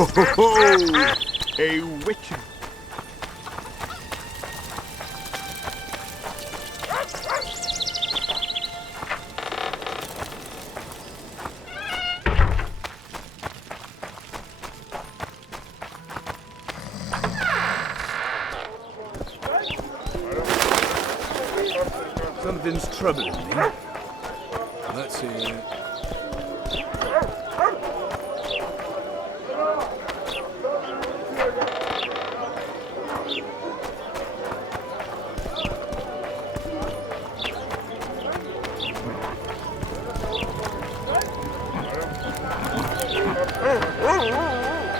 Ho ho ho! A witch. Something's troubling me. Let's hear it.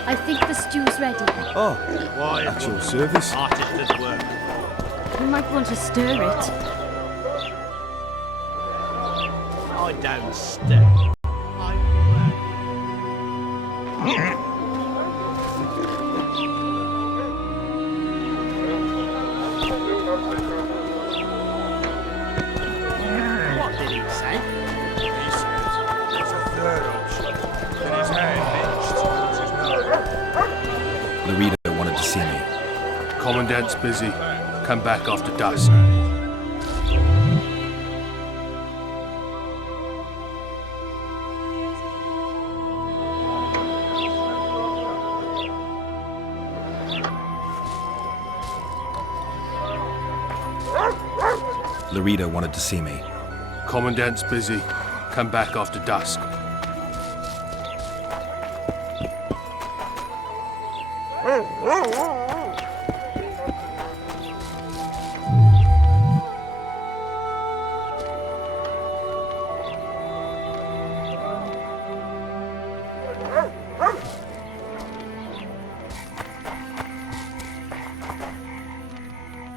I think the stew's ready. Oh, at your service. Artist at work. You might want to stir it. I don't stay. I work. What did he say? He says there's a third option. That his hand itched towards his nose. Laredo wanted to see me. Commandant's busy. Come back after dusk. Laredo wanted to see me. Commandant's busy. Come back after dusk.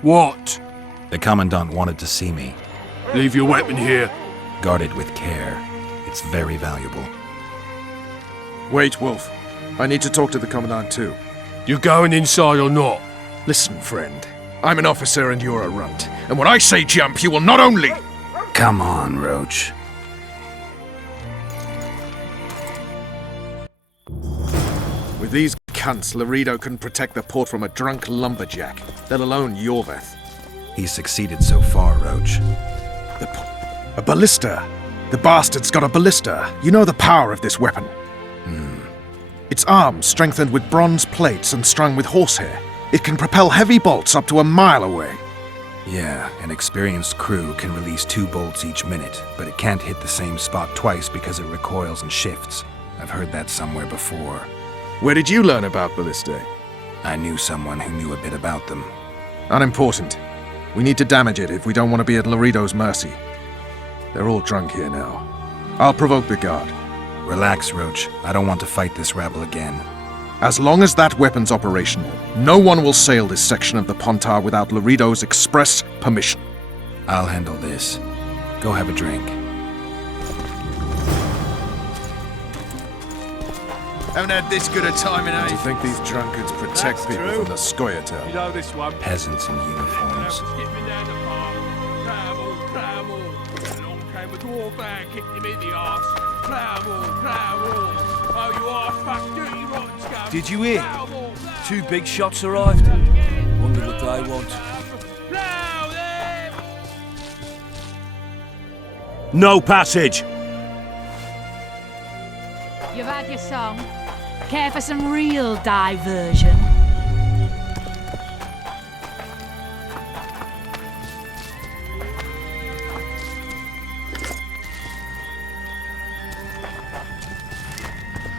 What? The Commandant wanted to see me. Leave your weapon here. Guard it with care. It's very valuable. Wait, Wolf. I need to talk to the Commandant too. You going inside or not? Listen, friend. I'm an officer and you're a runt. And when I say jump, you will not only... Come on, Roach. With these cunts, Laredo can protect the port from a drunk lumberjack, let alone Yorveth. He's succeeded so far, Roach. A ballista. The bastard's got a ballista. You know the power of this weapon. Its arms strengthened with bronze plates and strung with horsehair. It can propel heavy bolts up to a mile away. Yeah, an experienced crew can release 2 bolts each minute, but it can't hit the same spot twice because it recoils and shifts. I've heard that somewhere before. Where did you learn about ballistae? I knew someone who knew a bit about them. Unimportant. We need to damage it if we don't want to be at Laredo's mercy. They're all drunk here now. I'll provoke the guard. Relax, Roach. I don't want to fight this rabble again. As long as that weapon's operational, no one will sail this section of the Pontar without Laredo's express permission. I'll handle this. Go have a drink. Haven't had this good a time in ages. Do you think these drunkards protect That's people true. from the Scoia'tael? You know this one. Peasants in uniforms. Skip me down the path. Travel. Along came a dwarf and kicked him in the arse. Travel. Oh, you arse fuck, dirty rotten scum. Did you hear? Travel. 2 big shots arrived. Wonder what they want. No passage! You've had your song. Care for some real diversion?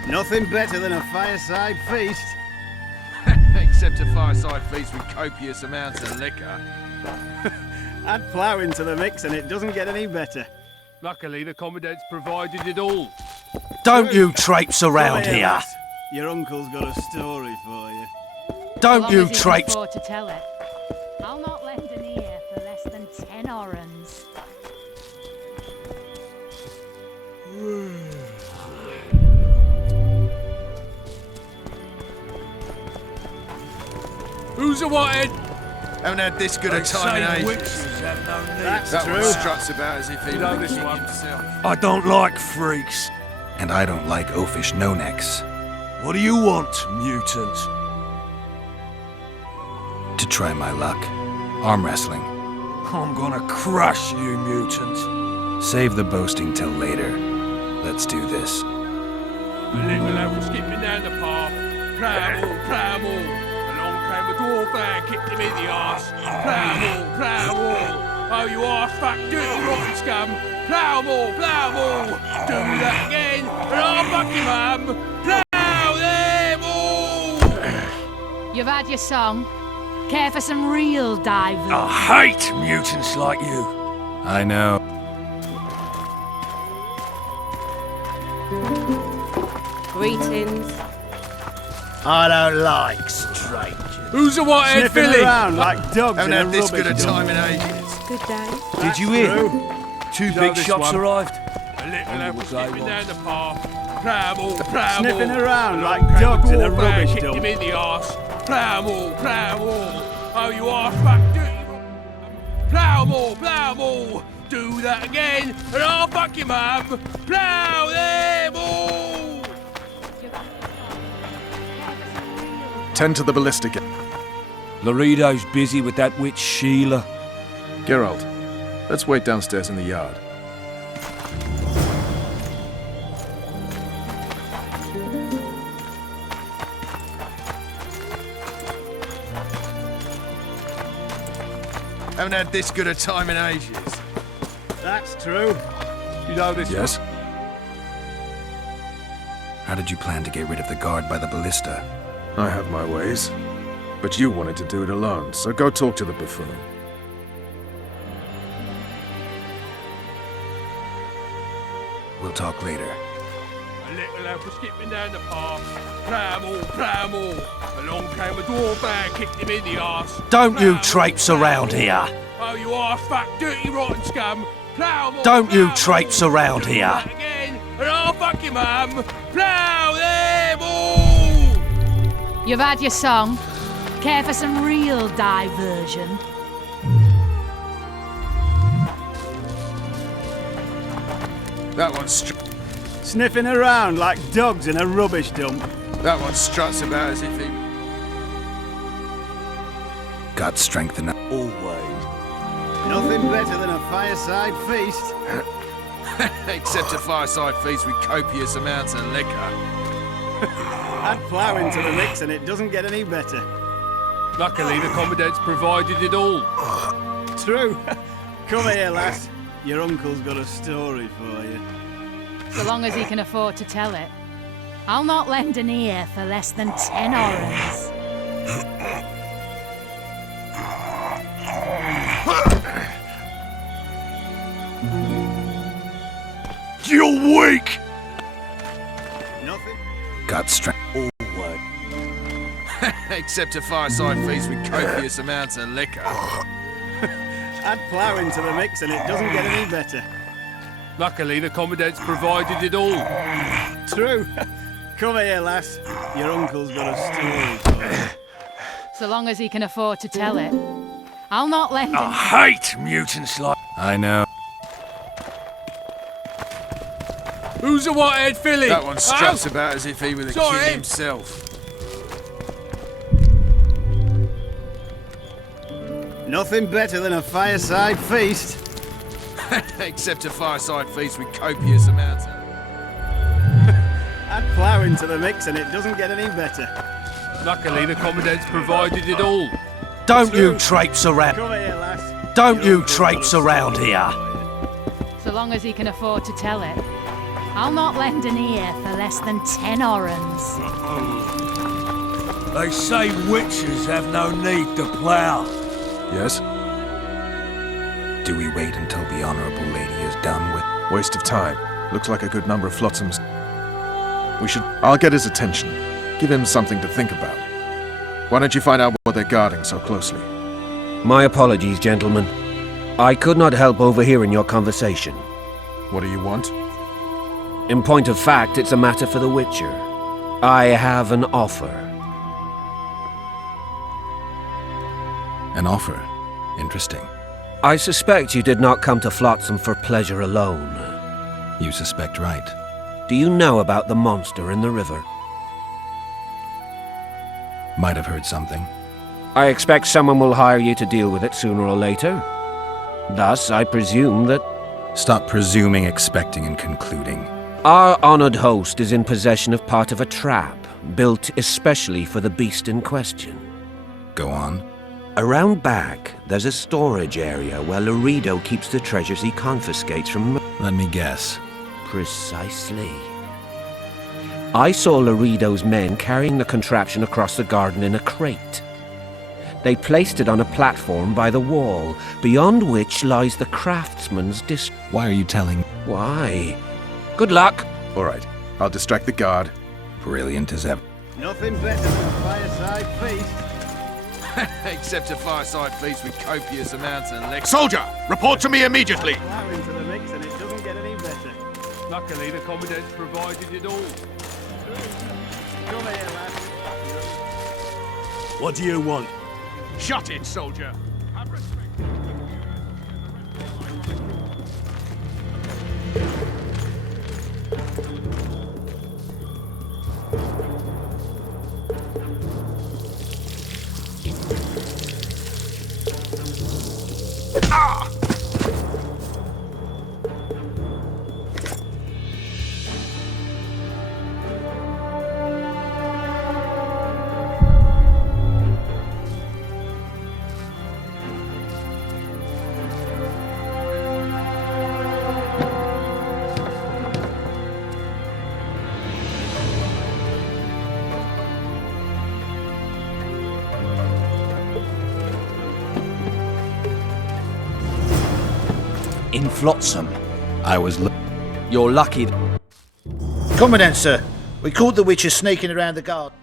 Nothing better than a fireside feast. Except a fireside feast with copious amounts of liquor. Add plough into the mix and it doesn't get any better. Luckily, the Commandant's provided it all. Don't you traipse around Come here! lass. Your uncle's got a story for you. Don't you traipse... To tell it. I'll not lend an ear for less than 10 orens. Who's a whitehead? Haven't had this good a They time in say ages. witches have no need. That's That true. one struts about as if he You know would this king one. himself. I don't like freaks. And I don't like oafish no-necks. What do you want, mutant? To try my luck. Arm wrestling. I'm gonna crush you, mutant. Save the boasting till later. Let's do this. A little lad was skipping down the path. Plough-all. Along came a dwarf and kicked him in the arse. Plough-all. Oh, you arse-fuck, dirty rotten scum. Plough-all. Do that again, and I'll fuck him up. Plough them all! You've had your song. Care for some real divers? I hate mutants like you. I know. Greetings. I don't like strangers. Who's the white-haired Sniffing filly? around like dogs in a Haven't had this rubbish good a dump. time in ages. Good day. Did you hear? True. Two Know big this shots one. arrived. A little lad was was I skipping once. down the path. Plough-all. Sniffing around like Along came dogs in a dwarf and rubbish kicked dump. him in the arse. Plough-all. Oh, you arse-fuck, dirty rotten scum. Plough-all. Do that again, and I'll fuck him up. Plough them all! Tend to the ballista, Laredo's busy with that witch Sheila. Geralt. Let's wait downstairs in the yard. Haven't had this good a time in ages. That's true. You know this Yes? How did you plan to get rid of the guard by the ballista? I have my ways. But you wanted to do it alone, so go talk to the buffoon. We'll talk later. A little lad was skipping down the path. Plough-all. Along came a dwarf and kicked him in the arse. Don't you Plough-all. traipse around here. Oh, you arse-fuck, dirty rotten scum. Plough-all. Don't you traipse around Do here. that again, and I'll fuck him up. Plough them all! You've had your song. Care for some real diversion? That one, Sniffing around like dogs in a rubbish dump. that one struts about as if he... Got strength enough. Always. Nothing better than a fireside feast. Except a fireside feast with copious amounts of liquor. Add plough into the mix and it doesn't get any better. Luckily, the commandant's provided it all. True. Come here, lass. Your uncle's got a story for you. So long as he can afford to tell it. I'll not lend an ear for less than 10 orens. You're weak. Nothing. Got strength. Always. Except a fireside feast with copious amounts of liquor. Add plough into the mix and it doesn't get any better. Luckily, the commandant's provided it all. True. Come here, lass. Your uncle's got a story for you. So long as he can afford to tell it. I'll not lend I hate mutants like... I know. Who's the white-haired filly? That one struts Oh, about as if he were the Sorry. king himself. Nothing better than a fireside feast. Except a fireside feast with copious amounts of... Add plough into the mix and it doesn't get any better. Luckily, the commandant's provided it all. Don't you traipse around. Come here, lass. Don't Your you uncle's traipse got a around story here. for you. So long as he can afford to tell it. I'll not lend an ear for less than 10 orens. They say witches have no need to plough. Yes? Do we wait until the honorable lady is done with... Waste of time. Looks like a good number of flotsams. We should... I'll get his attention. Give him something to think about. Why don't you find out what they're guarding so closely? My apologies, gentlemen. I could not help overhearing your conversation. What do you want? In point of fact, it's a matter for the Witcher. I have an offer. An offer? Interesting. I suspect you did not come to Flotsam for pleasure alone. You suspect right. Do you know about the monster in the river? Might have heard something. I expect someone will hire you to deal with it sooner or later. Thus, I presume that Stop presuming, expecting, and concluding. our honored host is in possession of part of a trap, built especially for the beast in question. Go on. Around back, there's a storage area where Laredo keeps the treasures he confiscates from... Let me guess. Precisely. I saw Laredo's men carrying the contraption across the garden in a crate. They placed it on a platform by the wall, beyond which lies the craftsman's Why are you telling? Why? Good luck! All right, I'll distract the guard. Brilliant as ever. Nothing better than a fireside feast. Except a fireside feast with copious amounts of liquor. Soldier, report to me immediately. Flour into the mix and it doesn't get any better. Luckily, the Commandant's provided it all. Come here, lad. What do you want? Shut it, soldier. Have respect. In Flotsam. I was You're lucky. Commandant, sir. We caught the witcher sneaking around the garden.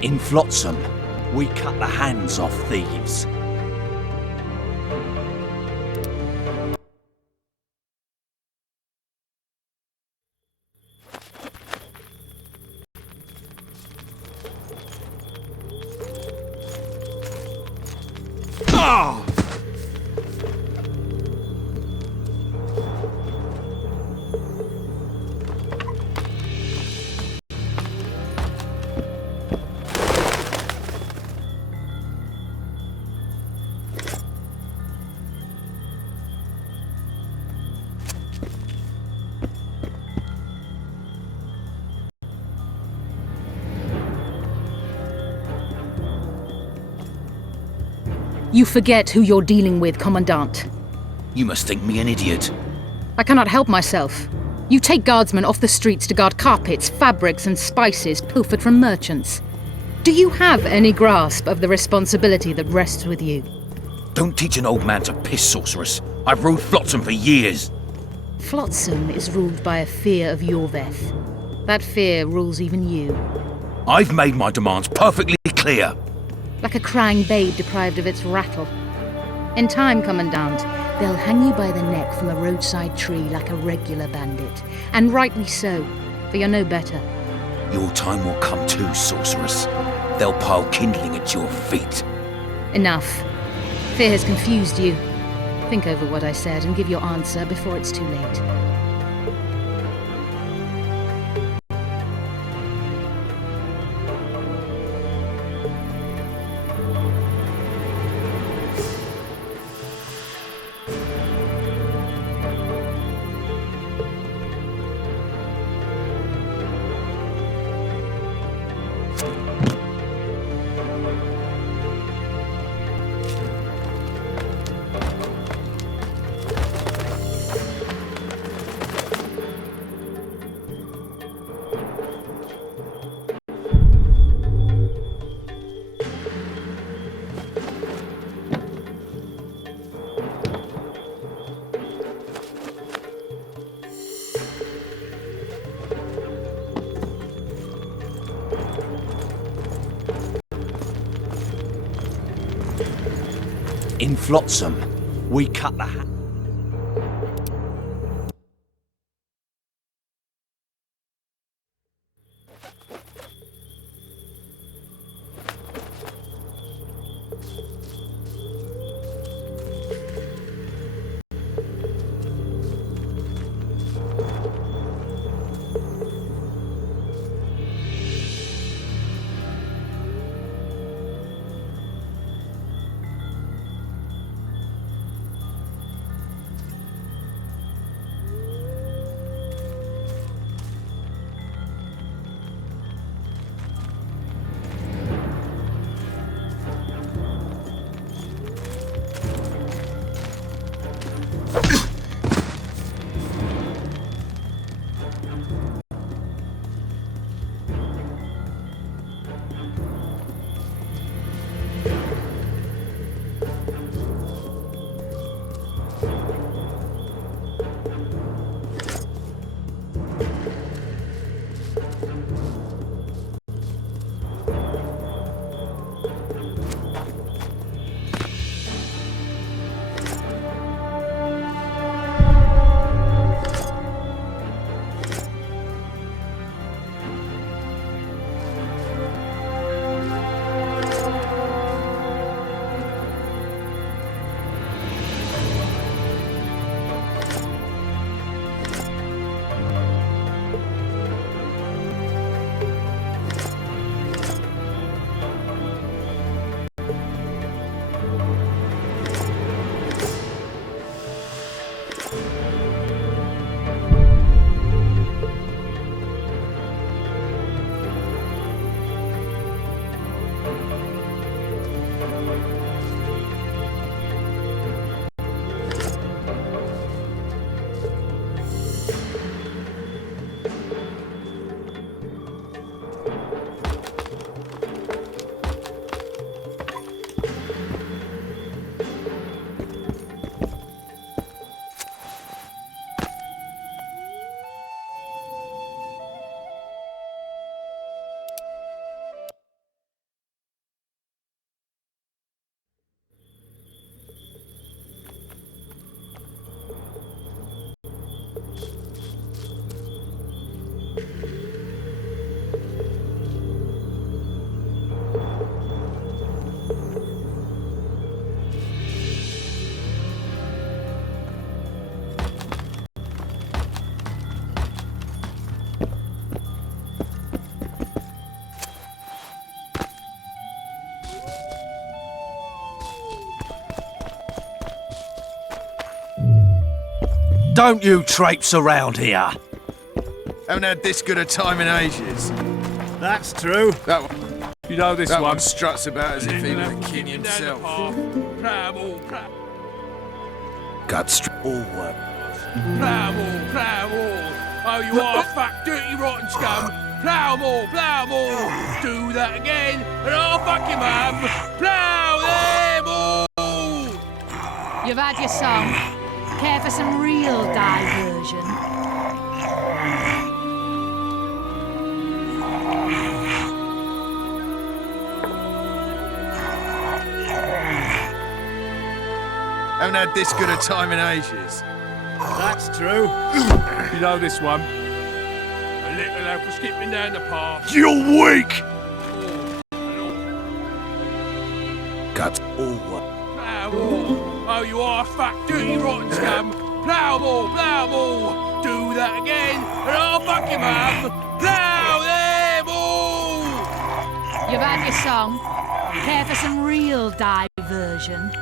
In Flotsam, we cut the hands off thieves. You forget who you're dealing with, Commandant. You must think me an idiot. I cannot help myself. You take guardsmen off the streets to guard carpets, fabrics, and spices pilfered from merchants. Do you have any grasp of the responsibility that rests with you? Don't teach an old man to piss, sorceress. I've ruled Flotsam for years. Flotsam is ruled by a fear of Yorveth. That fear rules even you. I've made my demands perfectly clear. Like a crying babe deprived of its rattle. In time, Commandant, they'll hang you by the neck from a roadside tree like a regular bandit. And rightly so, for you're no better. Your time will come too, sorceress. They'll pile kindling at your feet. Enough. Fear has confused you. Think over what I said and give your answer before it's too late. In Flotsam, we cut the hand. Don't you traipse around here. Haven't had this good a time in ages. That's true. That one, You know this that one. one struts about as if he was a king Down the himself. path. Pram all, pram. All work. Plough all, plough all. Oh, you are fat, dirty, rotten scum. Plough more, plough more. Do that again, and I'll fuck him up. Plough them all. You've had your song. Care for some real diversion? Haven't had this good a time in ages. That's true. You know this one? A little lad for skipping down the path. You're weak! Guts. Plough more! Oh, you arse-fuck, dirty rotten scum! Plough more! Plough more! Do that again, and I'll fuck him up! Plough them all! You've had your song. Care for some real diversion?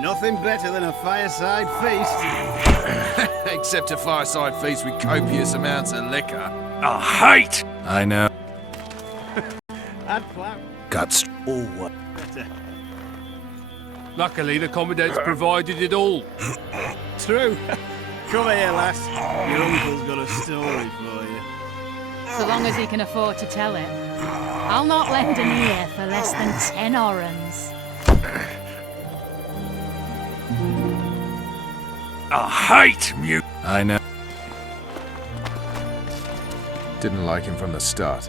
Nothing better than a fireside feast. Except a fireside feast with copious amounts of liquor. I hate! I know. I'd plough Guts. better. Luckily, the Commandant's provided it all. True. Come here, lass. Your uncle's got a story for you. So long as he can afford to tell it. I'll not lend an ear for less than 10 orans. I hate mute. I know. Didn't like him from the start.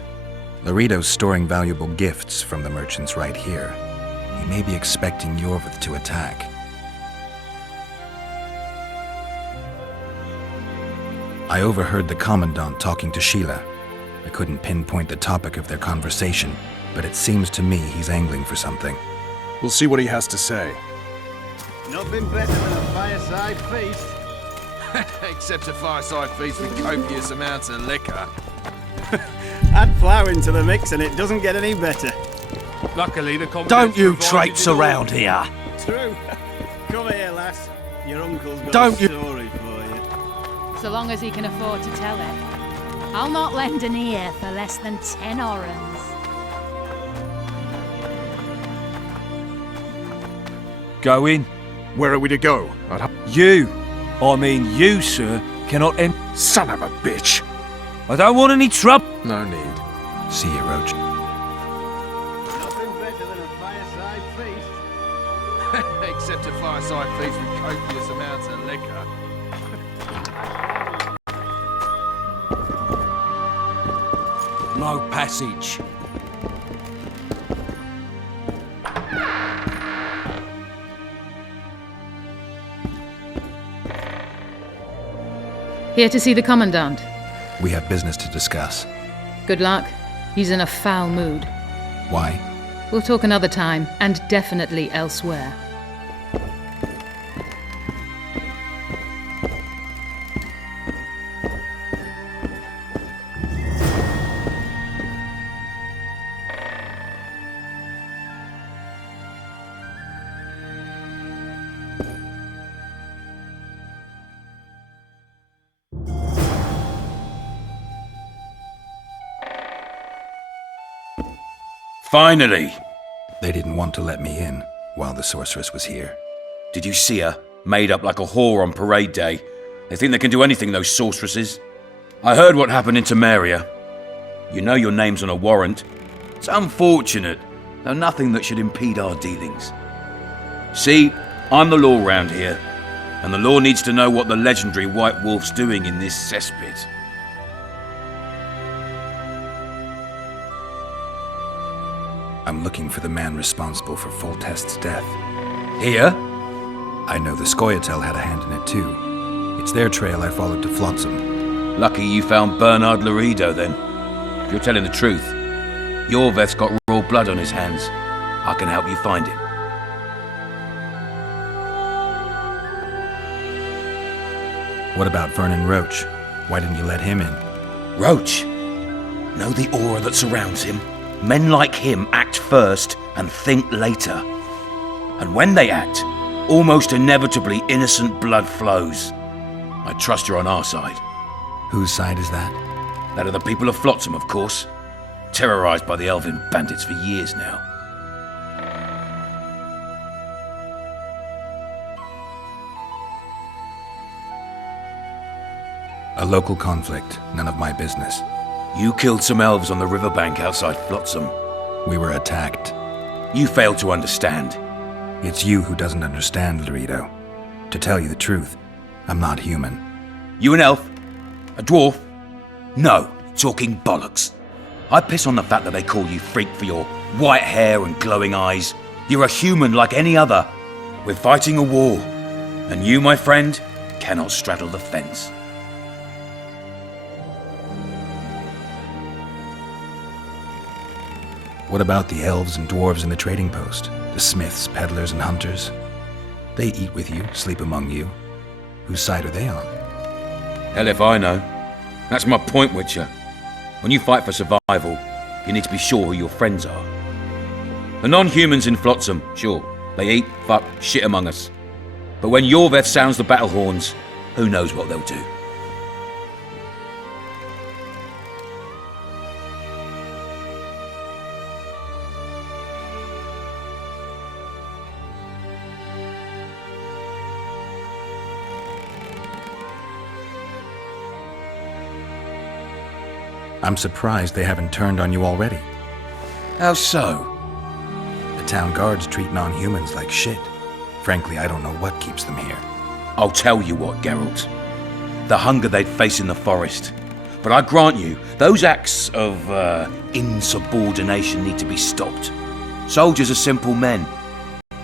Laredo's storing valuable gifts from the merchants right here. He may be expecting Yorvith to attack. I overheard the Commandant talking to Sheila. I couldn't pinpoint the topic of their conversation, but it seems to me he's angling for something. We'll see what he has to say. Nothing better than a fireside feast. Except a fireside feast with copious amounts of liquor. Add plough into the mix and it doesn't get any better. Luckily, the Commandant's Don't you provided traipse it all. around here. True. Come here, lass. Your uncle's got Don't a you- story for you. So long as he can afford to tell it. I'll not lend an ear for less than 10 orans. Go in. Where are we to go? You, I mean you, sir, cannot enter. Son of a bitch! I don't want any trouble. No need. See you, Roach. Nothing better than a fireside feast. Except a fireside feast with copious amounts of liquor. No passage. Here to see the Commandant. We have business to discuss. Good luck. He's in a foul mood. Why? We'll talk another time, and definitely elsewhere. Finally! They didn't want to let me in while the sorceress was here. Did you see her? Made up like a whore on parade day. They think they can do anything, those sorceresses. I heard what happened in Temeria. You know your name's on a warrant. It's unfortunate, though nothing that should impede our dealings. See, I'm the law round here, and the law needs to know what the legendary White Wolf's doing in this cesspit. I'm looking for the man responsible for Foltest's death. Here? I know the Scoia'tael had a hand in it too. It's their trail I followed to Flotsam. Lucky you found Bernard Laredo, then. If you're telling the truth, Yorveth's got raw blood on his hands. I can help you find him. What about Vernon Roach? Why didn't you let him in? Roach? Know the aura that surrounds him? Men like him act first and think later. And when they act, almost inevitably innocent blood flows. I trust you're on our side. Whose side is that? That of the people of Flotsam, of course. Terrorized by the elven bandits for years now. A local conflict, none of my business. You killed some elves on the riverbank outside Flotsam. We were attacked. You failed to understand. It's you who doesn't understand, Laredo. To tell you the truth, I'm not human. You an elf? A dwarf? No, talking bollocks. I piss on the fact that they call you freak for your white hair and glowing eyes. You're a human like any other. We're fighting a war, and you, my friend, cannot straddle the fence. What about the elves and dwarves in the trading post? The smiths, peddlers, and hunters? They eat with you, sleep among you. Whose side are they on? Hell if I know. That's my point, Witcher. When you fight for survival, you need to be sure who your friends are. The non-humans in Flotsam, sure, they eat, fuck, shit among us. But when Yorveth sounds the battle horns, who knows what they'll do. I'm surprised they haven't turned on you already. How so? The town guards treat non-humans like shit. Frankly, I don't know what keeps them here. I'll tell you what, Geralt. The hunger they'd face in the forest. But I grant you, those acts of, insubordination need to be stopped. Soldiers are simple men.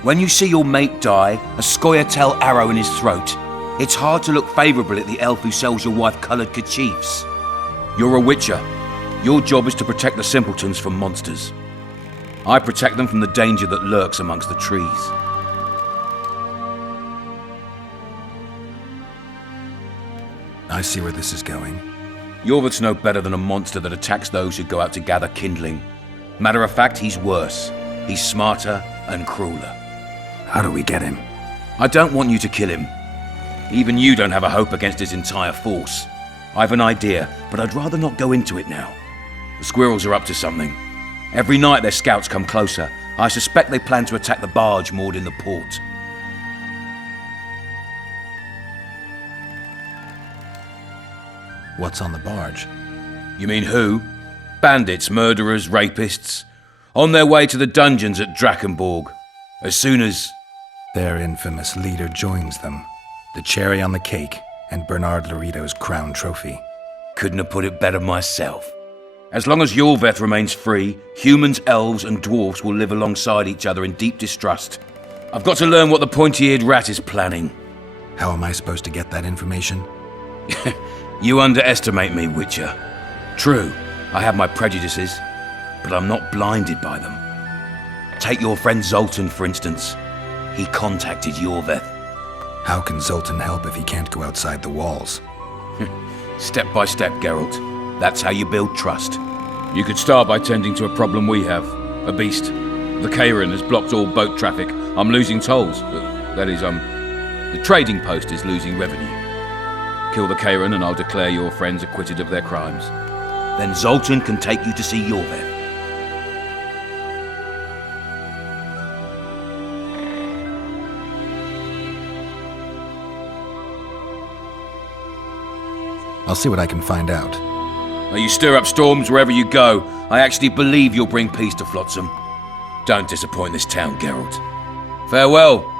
When you see your mate die, a Scoia'tael arrow in his throat, it's hard to look favourably at the elf who sells your wife coloured kerchiefs. You're a witcher. Your job is to protect the simpletons from monsters. I protect them from the danger that lurks amongst the trees. I see where this is going. Yorveth's no better than a monster that attacks those who go out to gather kindling. Matter of fact, he's worse. He's smarter and crueler. How do we get him? I don't want you to kill him. Even you don't have a hope against his entire force. I've an idea, but I'd rather not go into it now. The squirrels are up to something. Every night their scouts come closer. I suspect they plan to attack the barge moored in the port. What's on the barge? You mean who? Bandits, murderers, rapists. On their way to the dungeons at Drakenborg. As soon as... Their infamous leader joins them. The cherry on the cake, and Bernard Laredo's crown trophy. Couldn't have put it better myself. As long as Yorveth remains free, humans, elves, and dwarfs will live alongside each other in deep distrust. I've got to learn what the pointy-eared rat is planning. How am I supposed to get that information? You underestimate me, Witcher. True, I have my prejudices, but I'm not blinded by them. Take your friend Zoltan, for instance. He contacted Yorveth. How can Zoltan help if he can't go outside the walls? Step by step, Geralt. That's how you build trust. You could start by tending to a problem we have. A beast. The Kairan has blocked all boat traffic. I'm losing tolls. That is, the trading post is losing revenue. Kill the Kairan and I'll declare your friends acquitted of their crimes. Then Zoltan can take you to see Yorveth. I'll see what I can find out. Now you stir up storms wherever you go. I actually believe you'll bring peace to Flotsam. Don't disappoint this town, Geralt. Farewell.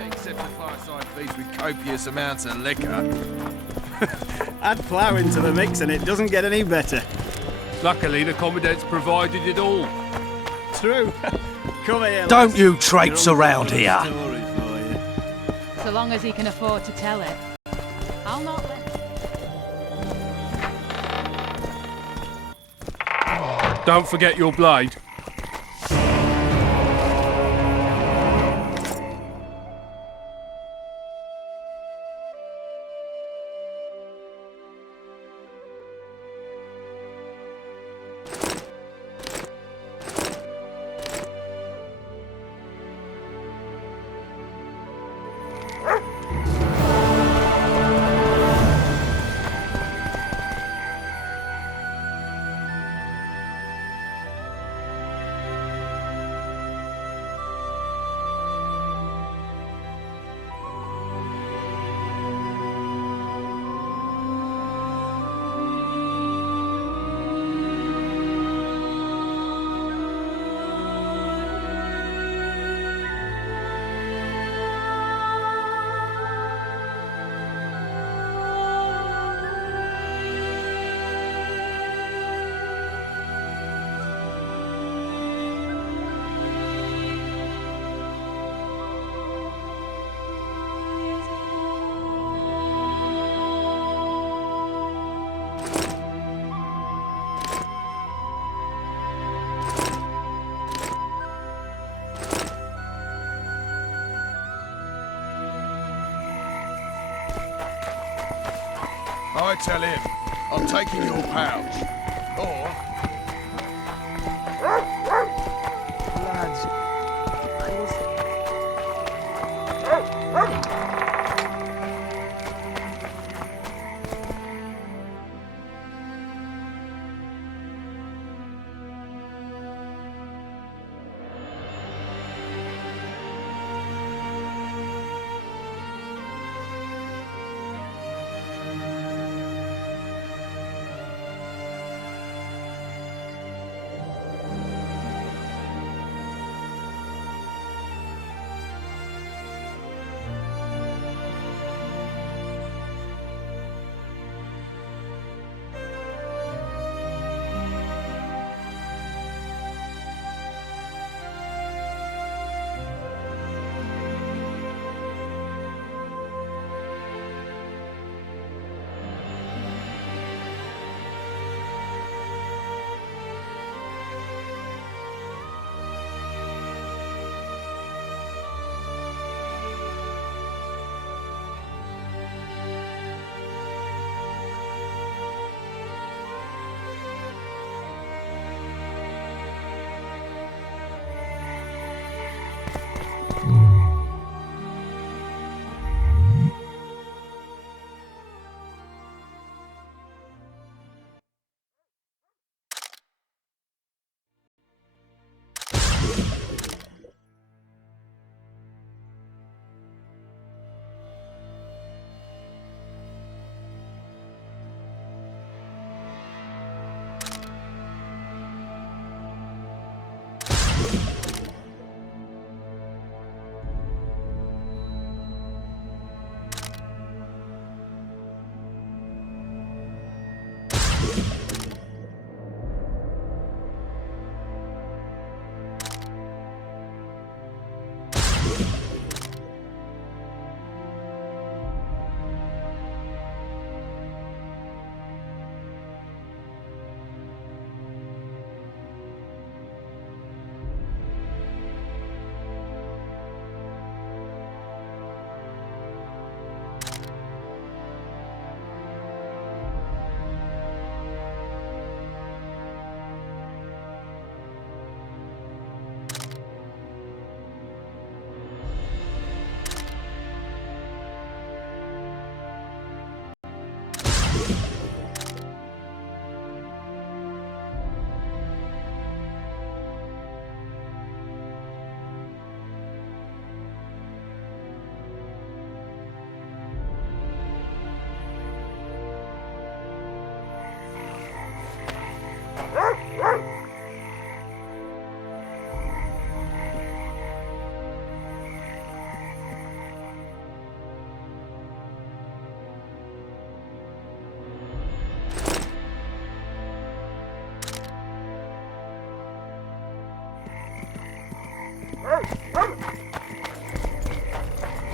Except a fireside feast with copious amounts of liquor. Add plough into the mix and it doesn't get any better. Luckily, the Commandant's provided it all. True. Come here, Don't lass. you traipse Your around uncle's here. got a story for you. So long as he can afford to tell it. I'll not let... Don't forget your blade. I tell him, I'm taking your pouch. Or... Lads,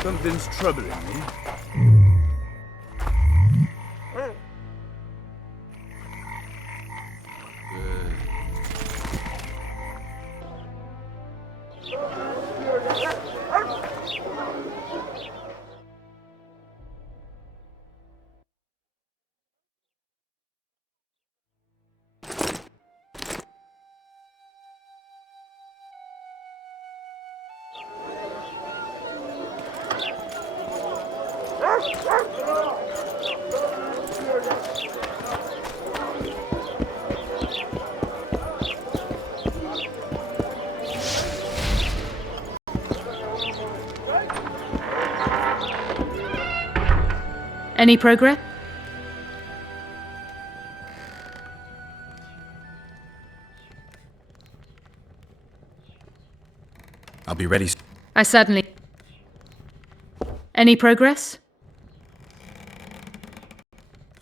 Something's troubling me. Any progress? I'll be ready. I certainly... Any progress?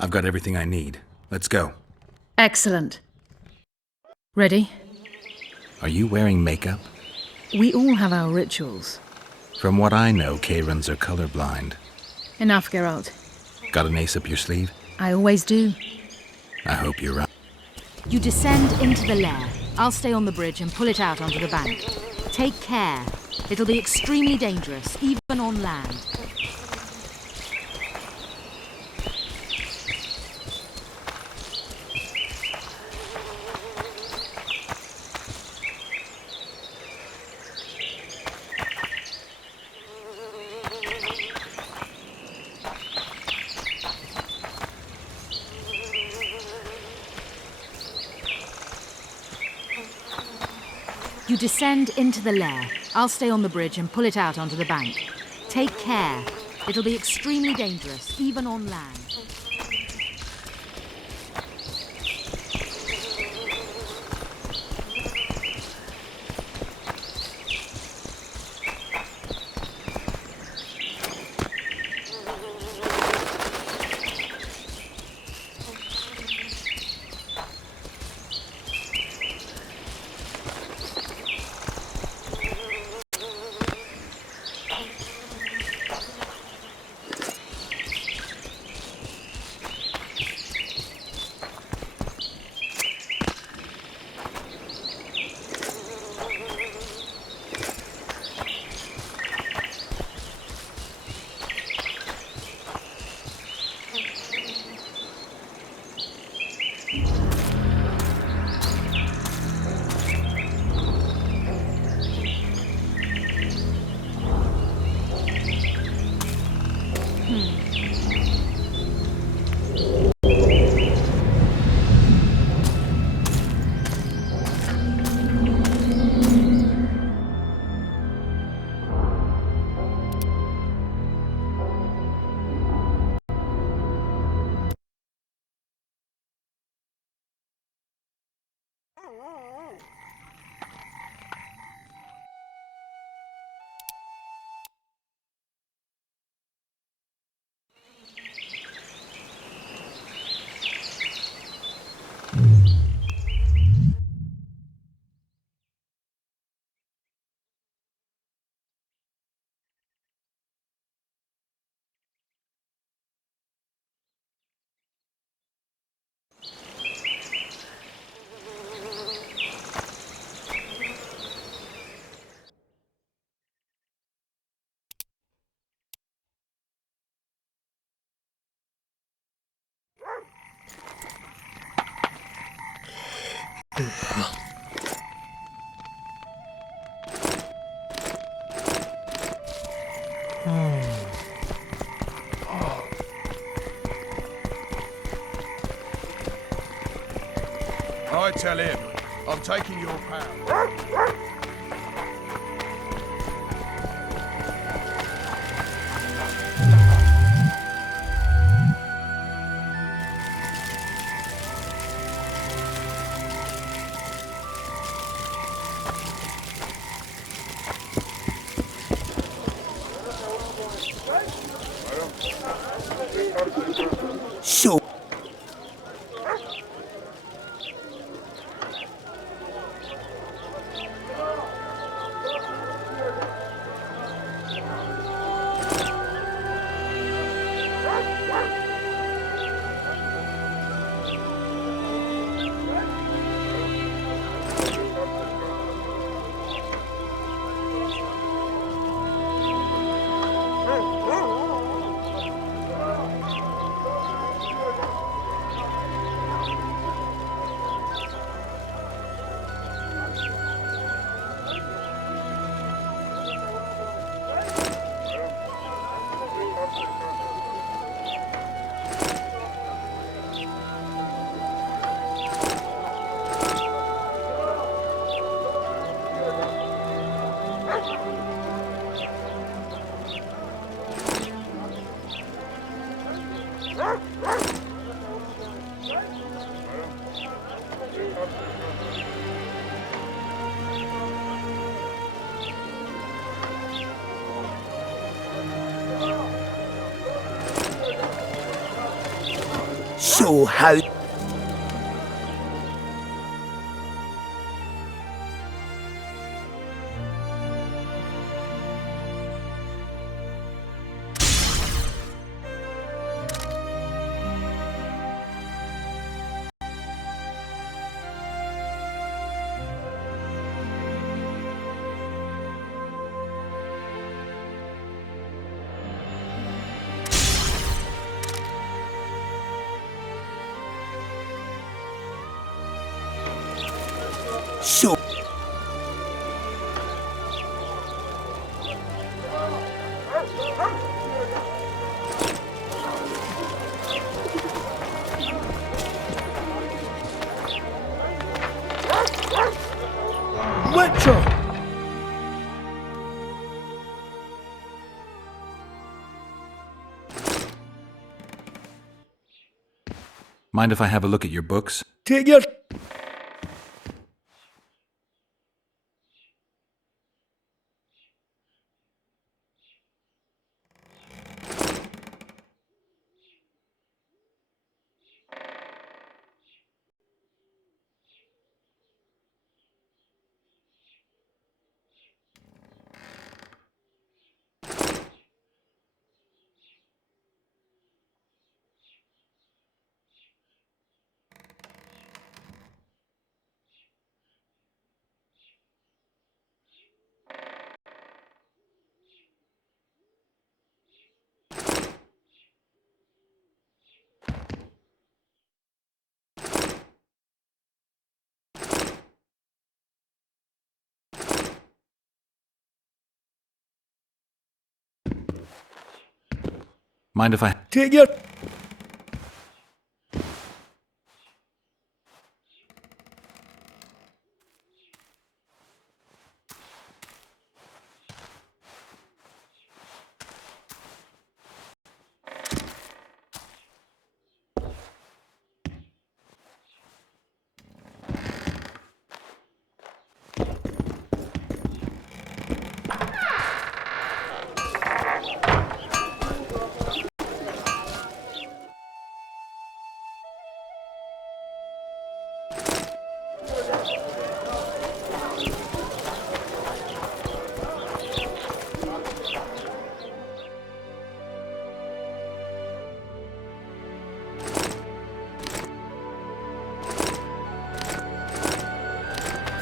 I've got everything I need. Let's go. Excellent. Ready? Are you wearing makeup? We all have our rituals. From what I know, K-runs are colorblind. Enough, Geralt. Got an ace up your sleeve? I always do. I hope you're right. You descend into the lair. I'll stay on the bridge and pull it out onto the bank. Take care. It'll be extremely dangerous, even on land. You descend into the lair. I'll stay on the bridge and pull it out onto the bank. Take care. It'll be extremely dangerous, even on land. I tell him, I'm taking your pound. So how? So Witcher! Mind if I have a look at your books? Take your... Mind if I... Take your...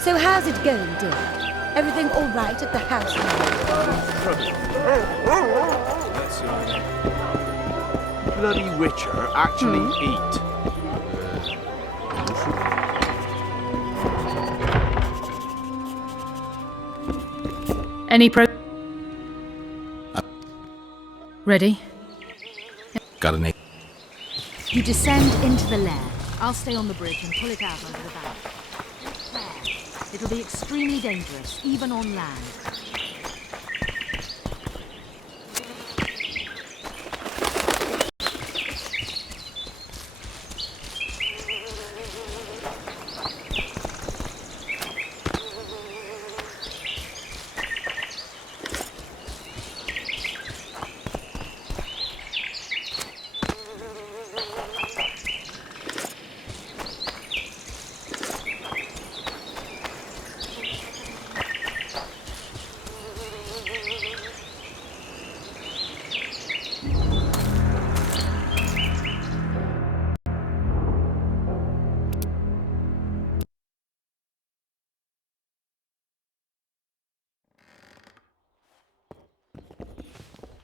So how's it going, dear? Everything all right at the house now? Bloody Witcher actually eat. Any pro... Ready? Got a name? You descend into the lair. I'll stay on the bridge and pull it out under the bank. It'll be extremely dangerous, even on land.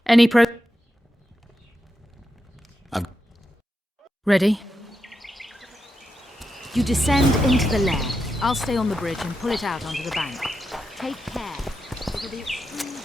Any pro... Ready? You descend into the lair. I'll stay on the bridge and pull it out onto the bank. Take care. It'll be extremely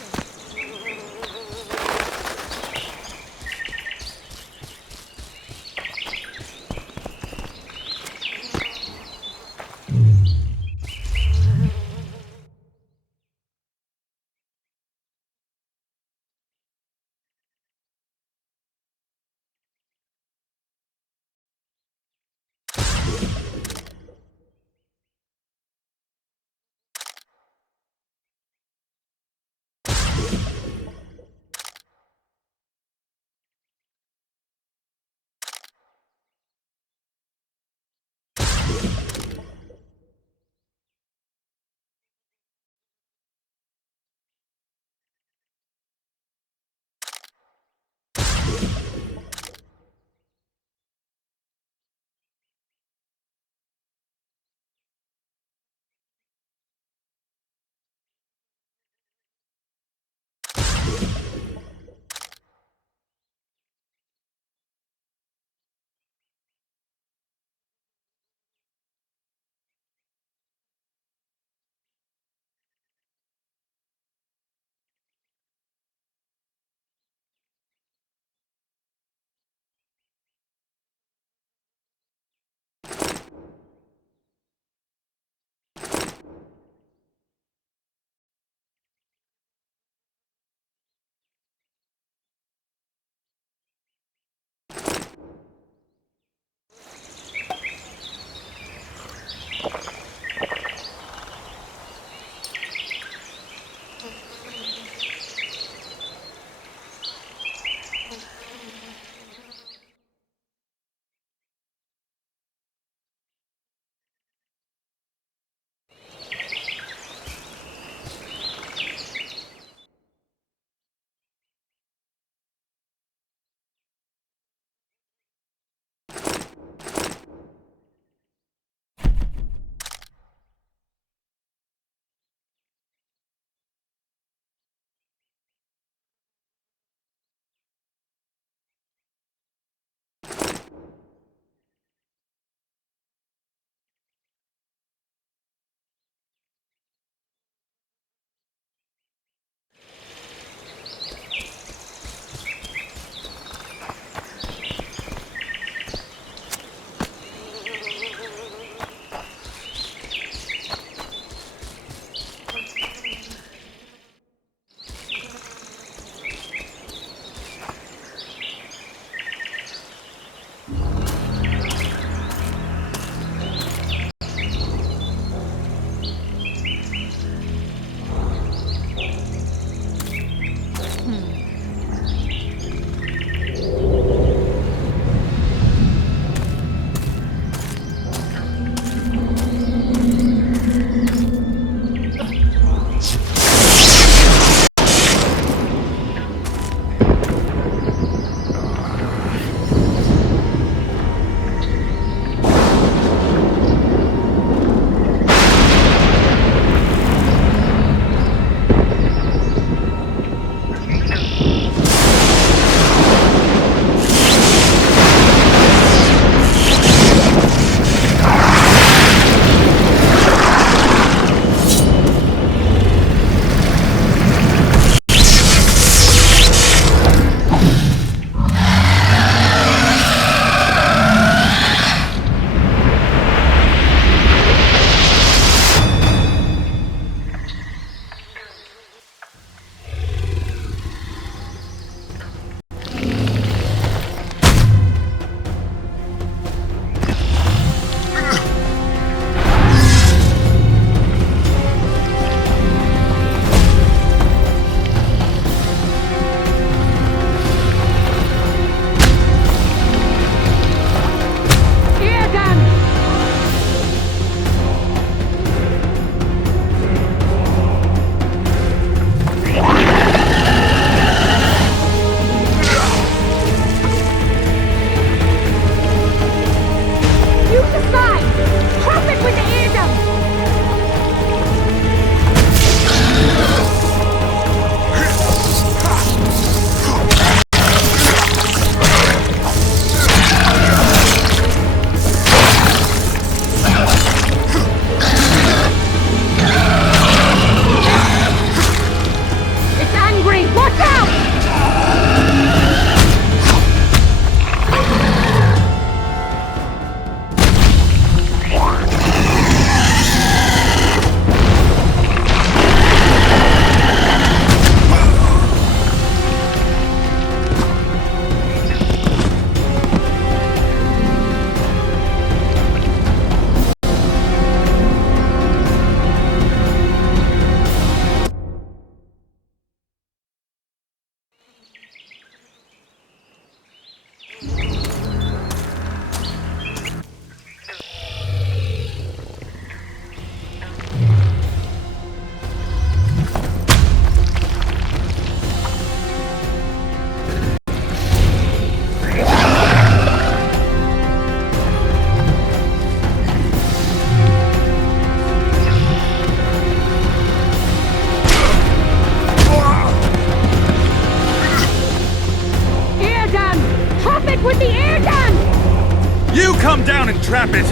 You come down and trap it!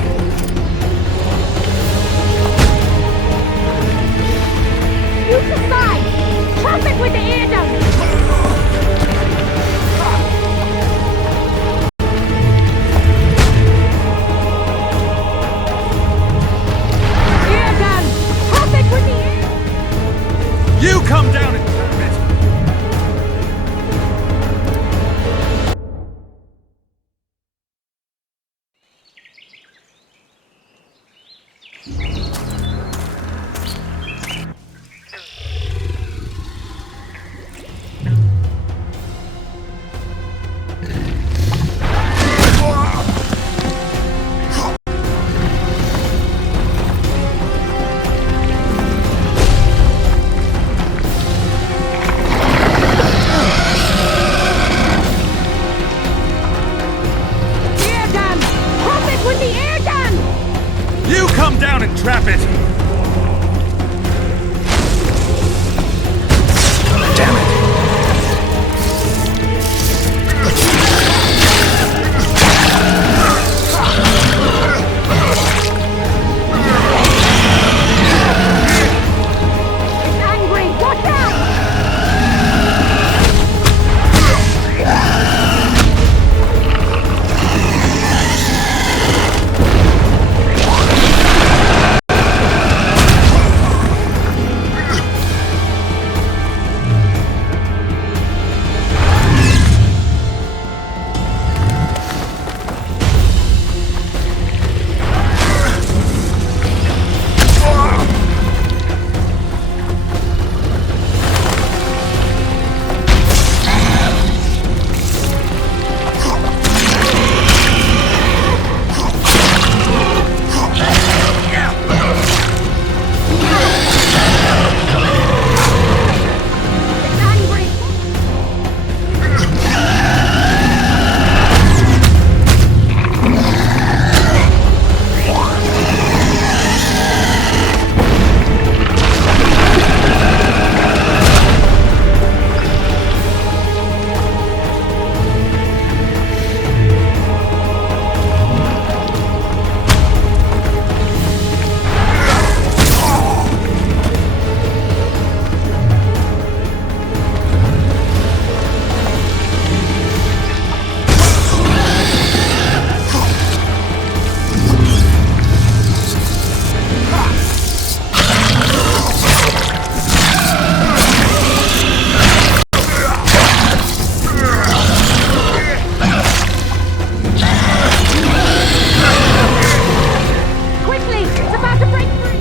Use the side! Trap it with the ear down! Ear down! Trap it with the ear! You come down and trap it! Ear down! Trap it with the ear down! You come down and trap it! Damn it! It's angry! Watch out! It's angry! Quickly! It's about to break free!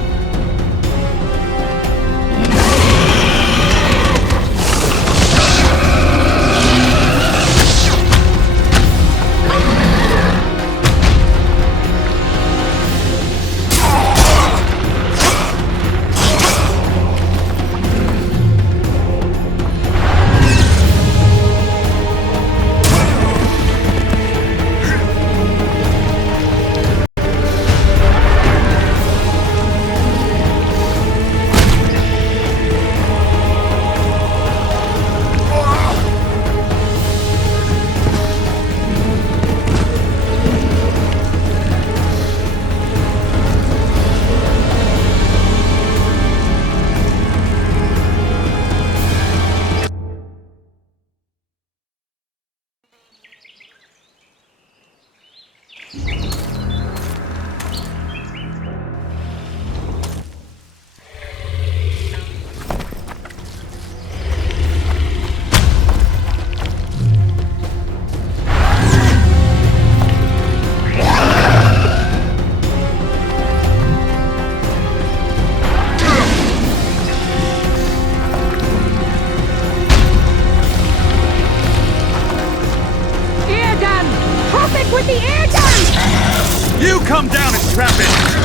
Ear down! Trap it with the ear down! You come down and trap it!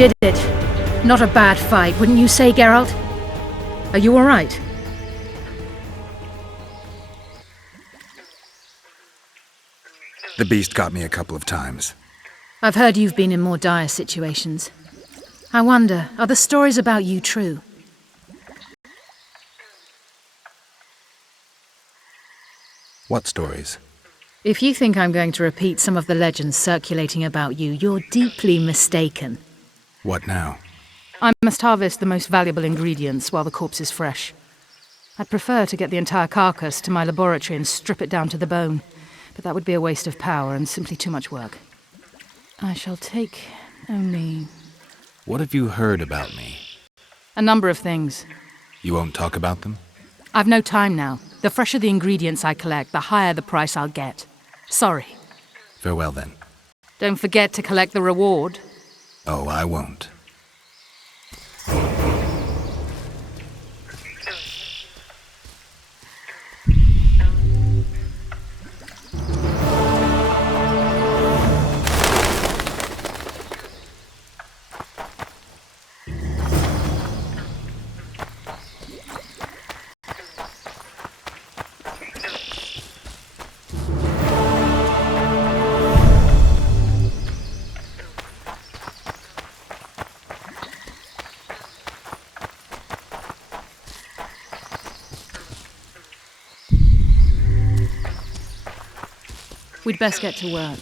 did it. Not a bad fight, wouldn't you say, Geralt? Are you all right? The beast got me a couple of times. I've heard you've been in more dire situations. I wonder, are the stories about you true? What stories? If you think I'm going to repeat some of the legends circulating about you, you're deeply mistaken. What now? I must harvest the most valuable ingredients while the corpse is fresh. I'd prefer to get the entire carcass to my laboratory and strip it down to the bone, but that would be a waste of power and simply too much work. I shall take only... What have you heard about me? a number of things. You won't talk about them? I've no time now. The fresher the ingredients I collect, the higher the price I'll get. Sorry. Farewell then. Don't forget to collect the reward. Oh, I won't. We'd best get to work.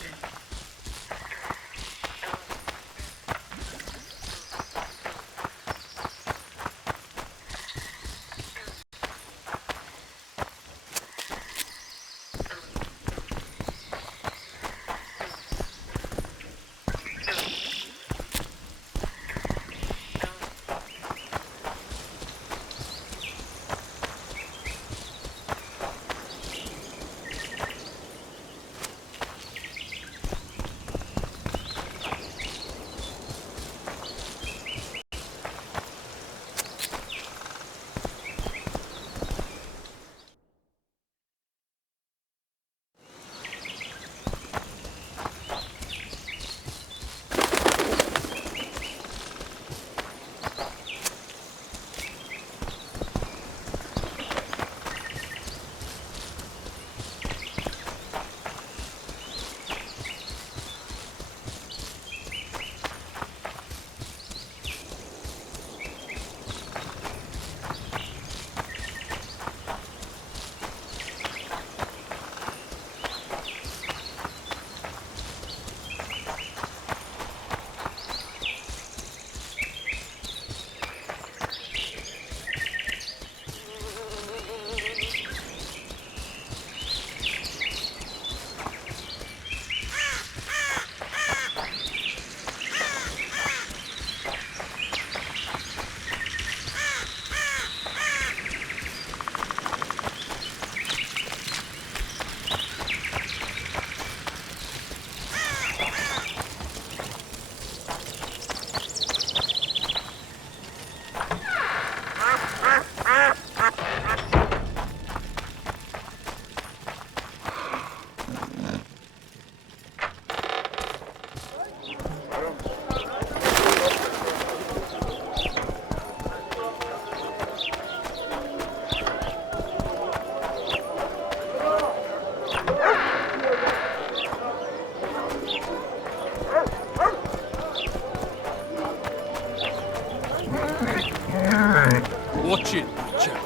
Watch it, chap.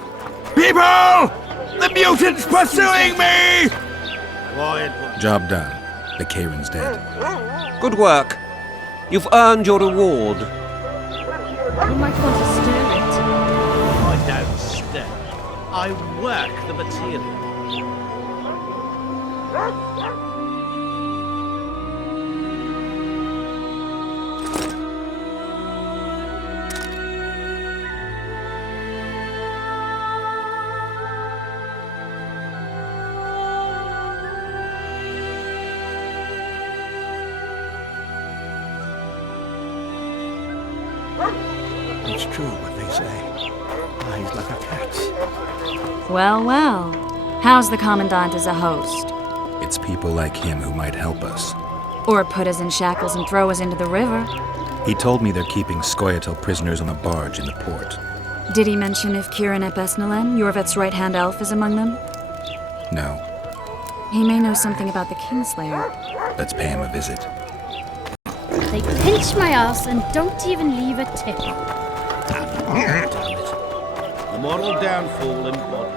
People! The mutant's pursuing me! Quiet. Job done. The Kayran's dead. Good work. You've earned your reward. You might want to stir it. I don't stir. I work the material. It's true what they say. Eyes like a cat's. Well, well. How's the Commandant as a host? It's people like him who might help us. Or put us in shackles and throw us into the river? He told me they're keeping Scoia'tael prisoners on a barge in the port. Did he mention if Kieran ep Esnalen, Yorvet's right-hand elf, is among them? No. He may know something about the Kingslayer. Let's pay him a visit. They pinch my ass and don't even leave a tip. Damn it. The moral downfall embodied.